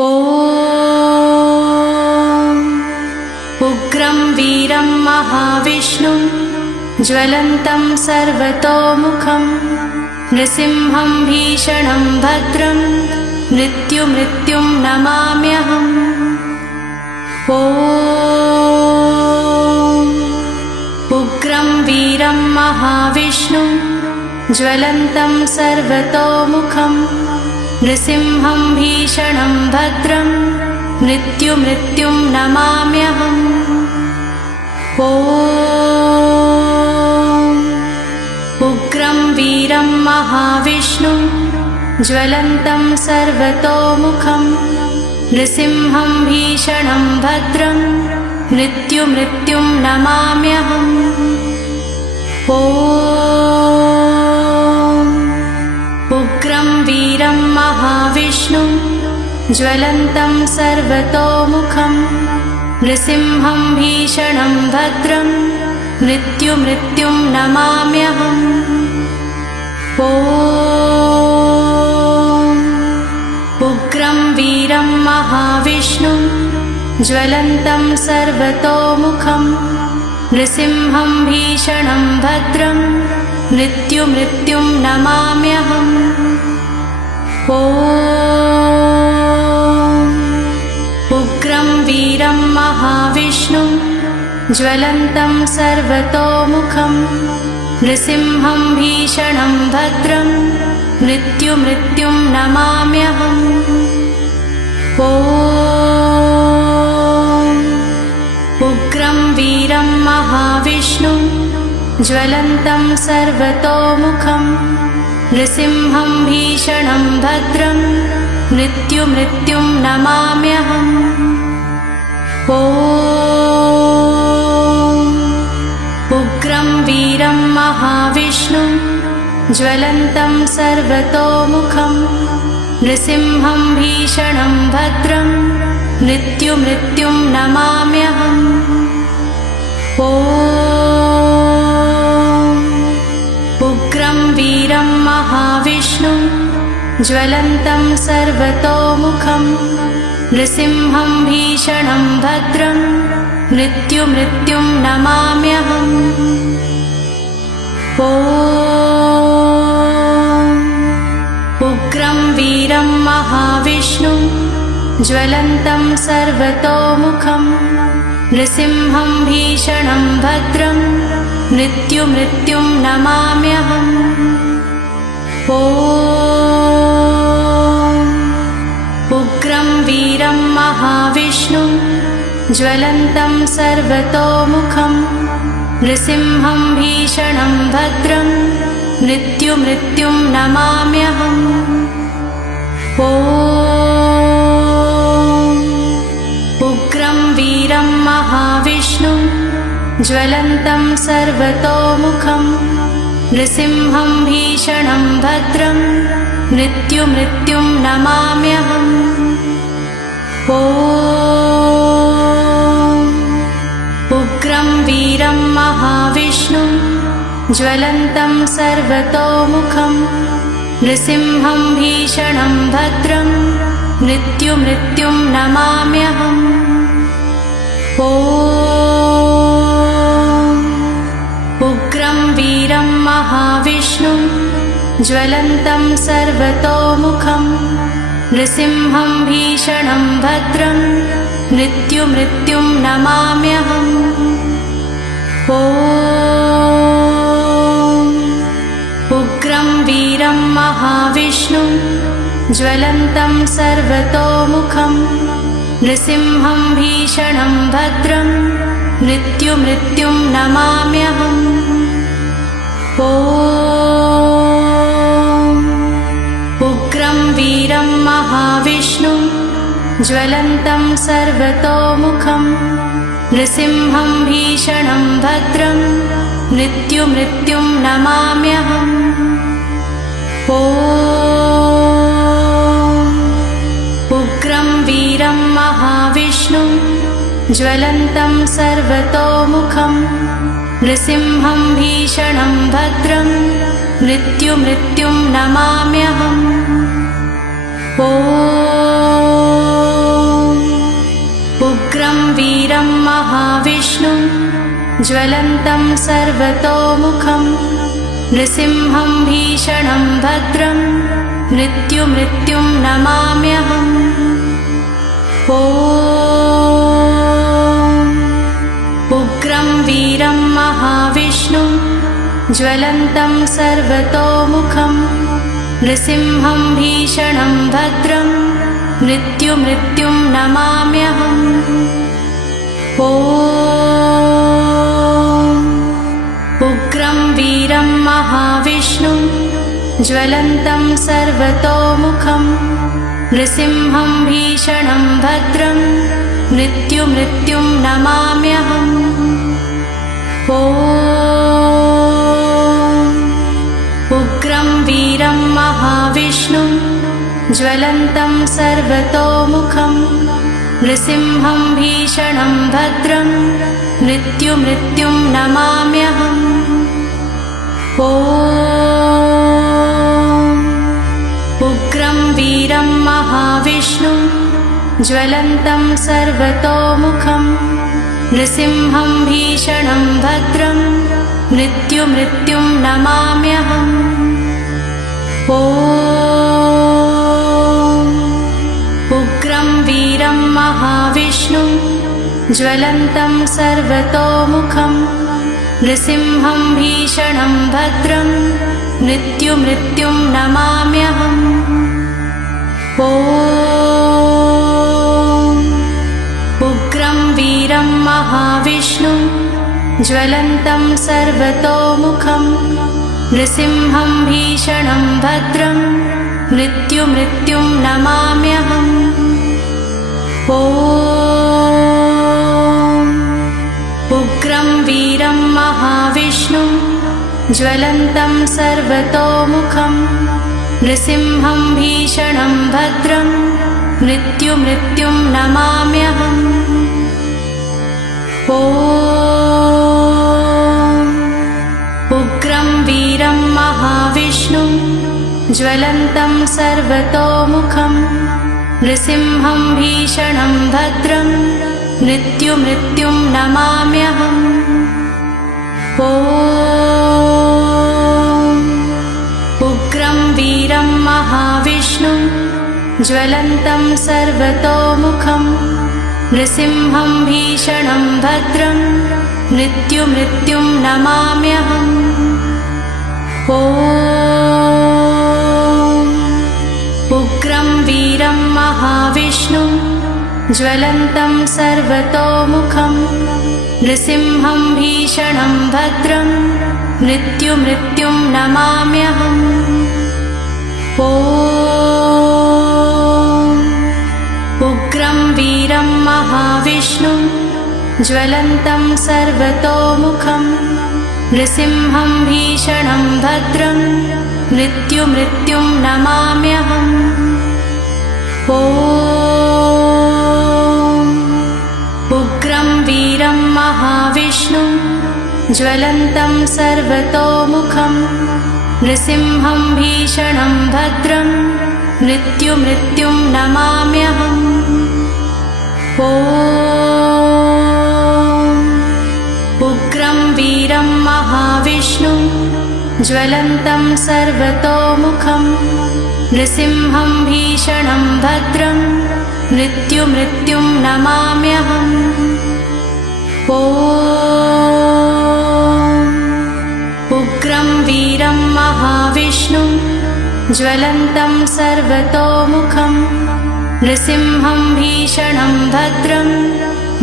ॐ उग्रं वीरं महाविष्णुं ज्वलन्तं सर्वतोमुखं नृसिंहं भीषणं भद्रं मृत्युमृत्युं नमाम्यहम्। ॐ उग्रं वीरं महाविष्णुं ज्वलन्तं सर्वतोमुखं नृसिंहं भीषणं भद्रं मृत्युमृत्युं नमाम्यहम्। ॐ उग्रं वीरं महाविष्णुं ज्वलन्तं सर्वतोमुखं नृसिंहं भीषणं भद्रं मृत्युमृत्युं नमाम्यहम्। ॐ उग्रं वीरं महाविष्णुं ज्वलन्तं सर्वतोमुखं नृसिंहं भीषणं भद्रं मृत्युमृत्युं नमाम्यहम्। ॐ उग्रं वीरं महाविष्णुं ज्वलन्तं सर्वतोमुखं नृसिंहं भीषणं भद्रं मृत्युमृत्युं नमाम्यहम्। ॐ उग्रं वीरं महाविष्णुं ज्वलन्तं सर्वतोमुखं नृसिंहं भीषणं भद्रं मृत्युमृत्युं नमाम्यहम्। ॐ उग्रं वीरं महाविष्णुं ज्वलन्तं सर्वतोमुखं नृसिंहं भीषणं भद्रं मृत्युमृत्युं नमाम्यहम्। ॐ उग्रं वीरं महाविष्णुं ज्वलन्तं सर्वतोमुखं नृसिंहं भीषणं भद्रं मृत्युमृत्युं नमाम्यहम्। ॐ उग्रं वीरं महाविष्णुं ज्वलन्तं सर्वतोमुखं नृसिंहं भीषणं भद्रं मृत्युमृत्युं नमाम्यहम्। ॐ उग्रं वीरं महाविष्णुं ज्वलन्तं सर्वतोमुखं नृसिंहं भीषणं भद्रं मृत्युमृत्युं नमाम्यहम्। ॐ उग्रं वीरं महाविष्णुं ज्वलन्तं सर्वतोमुखं नृसिंहं भीषणं भद्रं मृत्युमृत्युं नमाम्यहम्। ॐ उग्रं वीरं महाविष्णुं ज्वलन्तं सर्वतोमुखं नृसिंहं भीषणं भद्रं मृत्युमृत्युं नमाम्यहम्। ॐ उग्रं वीरं महाविष्णुं ज्वलन्तं सर्वतोमुखं नृसिंहं भीषणं भद्रं मृत्युमृत्युं नमाम्यहम्। ॐ उग्रं वीरं महाविष्णुं ज्वलन्तं सर्वतोमुखं नृसिंहं भीषणं भद्रं मृत्युमृत्युं नमाम्यहम्। ॐ उग्रं वीरं महाविष्णुं ज्वलन्तं सर्वतोमुखं नृसिंहं भीषणं भद्रं मृत्युमृत्युं नमाम्यहम्। ॐ उग्रं वीरं महाविष्णुं ज्वलन्तं सर्वतोमुखं नृसिंहं भीषणं भद्रं मृत्युमृत्युं नमाम्यहम्। ॐ उग्रं वीरं महाविष्णुं ज्वलन्तं सर्वतोमुखं नृसिंहं भीषणं भद्रं मृत्युमृत्युं नमाम्यहम्। ॐ महाविष्णुं ज्वलन्तं सर्वतोमुखं नृसिंहं भीषणं भद्रं मृत्युमृत्युं नमाम्यहम्। ॐ उग्रं वीरं महाविष्णुं ज्वलन्तं सर्वतोमुखं नृसिंहं भीषणं भद्रं मृत्युमृत्युं नमाम्यहम्। ॐ उग्रं वीरं महाविष्णुं ज्वलन्तं सर्वतोमुखं नृसिंहं भीषणं भद्रं मृत्युमृत्युं नमाम्यहम्। ॐ उग्रं वीरं महाविष्णुं ज्वलन्तं सर्वतोमुखं नृसिंहं भीषणं भद्रं मृत्युमृत्युं नमाम्यहम्। ॐ उग्रं वीरं महाविष्णुं ज्वलन्तं सर्वतोमुखं नृसिंहं भीषणं भद्रं मृत्युमृत्युं नमाम्यहम्। ॐ उग्रं वीरं महाविष्णुं ज्वलन्तं सर्वतोमुखं नृसिंहं भीषणं भद्रं मृत्युमृत्युं नमाम्यहम्। ॐ उग्रं वीरं महाविष्णुं ज्वलन्तं सर्वतोमुखं नृसिंहं भीषणं भद्रं मृत्युमृत्युं नमाम्यहम्। ॐ उग्रं वीरं महाविष्णुं ज्वलन्तं सर्वतोमुखं नृसिंहं भीषणं भद्रं मृत्युमृत्युं नमाम्यहम्। ॐ उग्रं वीरं महाविष्णुं ज्वलन्तं सर्वतोमुखं नृसिंहं भीषणं भद्रं मृत्युमृत्युं नमाम्यहम्। ॐ उग्रं वीरं महाविष्णुं ज्वलन्तं सर्वतोमुखं नृसिंहं भीषणं भद्रं मृत्युमृत्युं नमाम्यहम्। ॐ उग्रं वीरं महाविष्णुं ज्वलन्तं सर्वतोमुखं नृसिंहं भीषणं भद्रं मृत्युमृत्युं नमाम्यहम्। ॐ उग्रं वीरं महाविष्णुं ज्वलन्तं सर्वतोमुखं नृसिंहं भीषणं भद्रं मृत्युमृत्युं नमाम्यहम्। ॐ उग्रं वीरं महाविष्णुं ज्वलन्तं सर्वतोमुखं नृसिंहं भीषणं भद्रं मृत्युमृत्युं नमाम्यहम्। ॐ उग्रं वीरं महाविष्णुं ज्वलन्तं सर्वतोमुखं नृसिंहं भीषणं भद्रं मृत्युमृत्युं नमाम्यहम्। ॐ उग्रं वीरं महाविष्णुं ज्वलन्तं सर्वतोमुखं नृसिंहं भीषणं भद्रं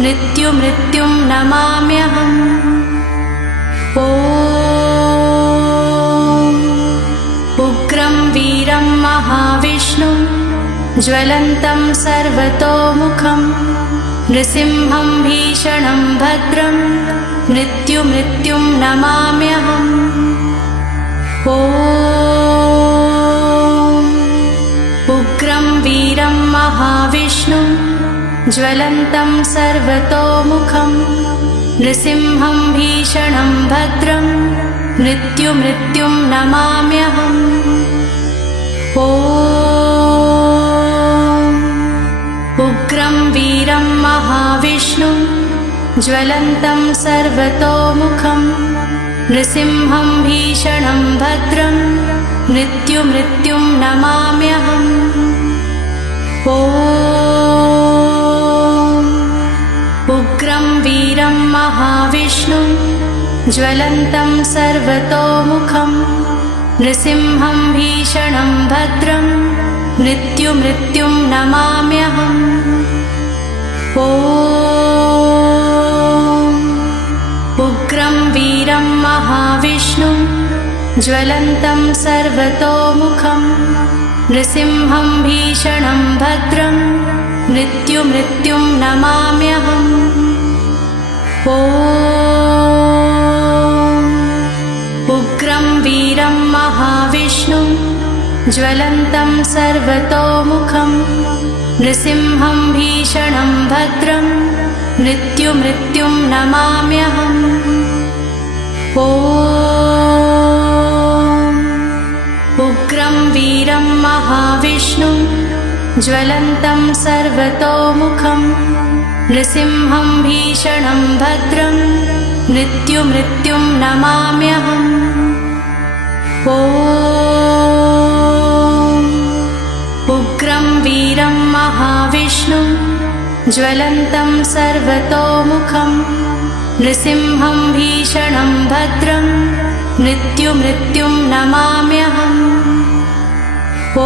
मृत्युमृत्युं नमाम्यहम्। ॐ उग्रं वीरं महाविष्णुं ज्वलन्तं सर्वतोमुखं नृसिंहं भीषणं भद्रं मृत्युमृत्युं नमाम्यहम्। ॐ उग्रं वीरं महाविष्णुं ज्वलन्तं सर्वतोमुखं नृसिंहं भीषणं भद्रं मृत्युमृत्युं नमाम्यहम्। ॐ उग्रं वीरं महाविष्णुं ज्वलन्तं सर्वतोमुखं नृसिंहं भीषणं भद्रं मृत्युमृत्युं नमाम्यहम्। ॐ उग्रं वीरं महाविष्णुं ज्वलन्तं सर्वतोमुखं नृसिंहं भीषणं भद्रं मृत्युमृत्युं नमाम्यहम्। ॐ उग्रं वीरं महाविष्णुं ज्वलन्तं सर्वतोमुखं नृसिंहं भीषणं भद्रं मृत्युमृत्युं नमाम्यहम्। ॐ उग्रं वीरं महाविष्णुं ज्वलन्तं सर्वतोमुखं नृसिंहं भीषणं भद्रं मृत्युमृत्युं नमाम्यहम्। ॐ उग्रं वीरं महाविष्णुं ज्वलन्तं सर्वतोमुखं नृसिंहं भीषणं भद्रं मृत्युमृत्युं नमाम्यहम्। ॐ उग्रं वीरं महाविष्णुं ज्वलन्तं सर्वतोमुखं नृसिंहं भीषणं भद्रं मृत्युमृत्युं नमाम्यहम्। ॐ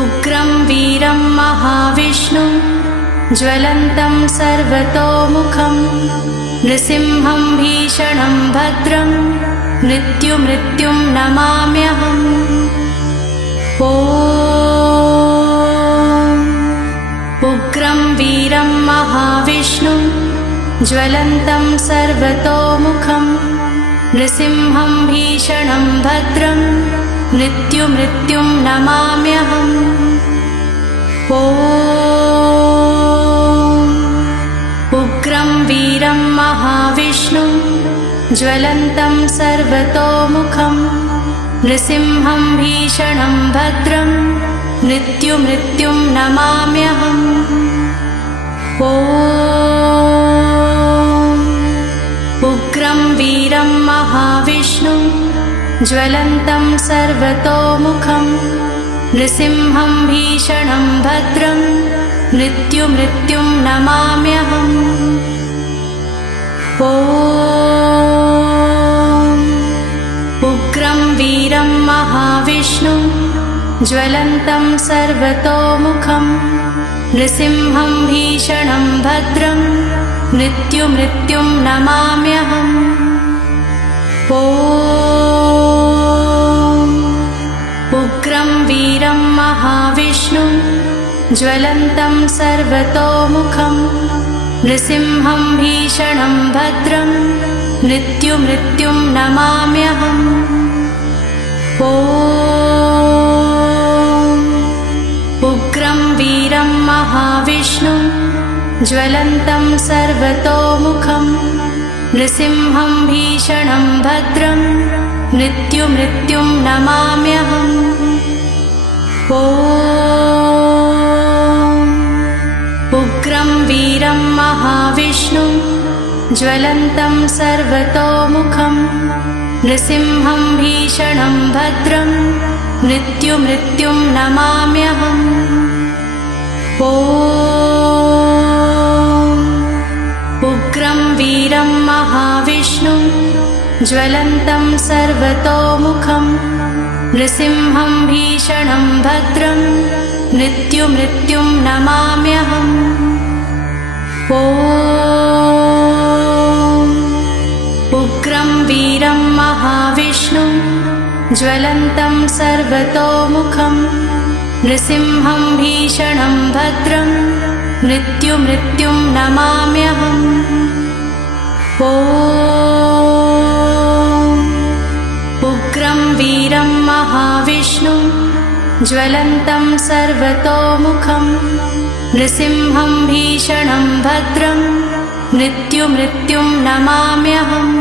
उग्रं वीरं महाविष्णुं ज्वलन्तं सर्वतोमुखं नृसिंहं भीषणं भद्रं मृत्युमृत्युं नमाम्यहम्। ॐ उग्रं वीरं महाविष्णुं ज्वलन्तं सर्वतोमुखं नृसिंहं भीषणं भद्रं मृत्युमृत्युं नमाम्यहम्। ॐ उग्रं वीरं महाविष्णुं ज्वलन्तं सर्वतोमुखं नृसिंहं भीषणं भद्रं मृत्युमृत्युं नमाम्यहम्। ॐ उग्रं वीरं महाविष्णुं ज्वलन्तं सर्वतोमुखं नृसिंहं भीषणं भद्रं मृत्युमृत्युं नमाम्यहम्। ॐ उग्रं वीरं महाविष्णुं ज्वलन्तं सर्वतोमुखं नृसिंहं भीषणं भद्रं मृत्युमृत्युं नमाम्यहम्। ॐ उग्रं वीरं महाविष्णुं ज्वलन्तं सर्वतोमुखं नृसिंहं भीषणं भद्रं मृत्युमृत्युं नमाम्यहम्। ॐ उग्रं वीरं महाविष्णुं ज्वलन्तं सर्वतोमुखं नृसिंहं भीषणं भद्रं मृत्युमृत्युं नमाम्यहम्। ॐ उग्रं वीरं महाविष्णुं ज्वलन्तं सर्वतोमुखं नृसिंहं भीषणं भद्रं मृत्युमृत्युं नमाम्यहम्। ॐ उग्रं वीरं महाविष्णुं ज्वलन्तं सर्वतोमुखं नृसिंहं भीषणं भद्रं मृत्युमृत्युं नमाम्यहम्। ॐ उग्रं वीरं महाविष्णुं ज्वलन्तं सर्वतोमुखं नृसिंहं भीषणं भद्रं मृत्युमृत्युं नमाम्यहम्। ॐ उग्रं वीरं महाविष्णुं ज्वलन्तं सर्वतोमुखं नृसिंहं भीषणं भद्रं मृत्युमृत्युं नमाम्यहम्।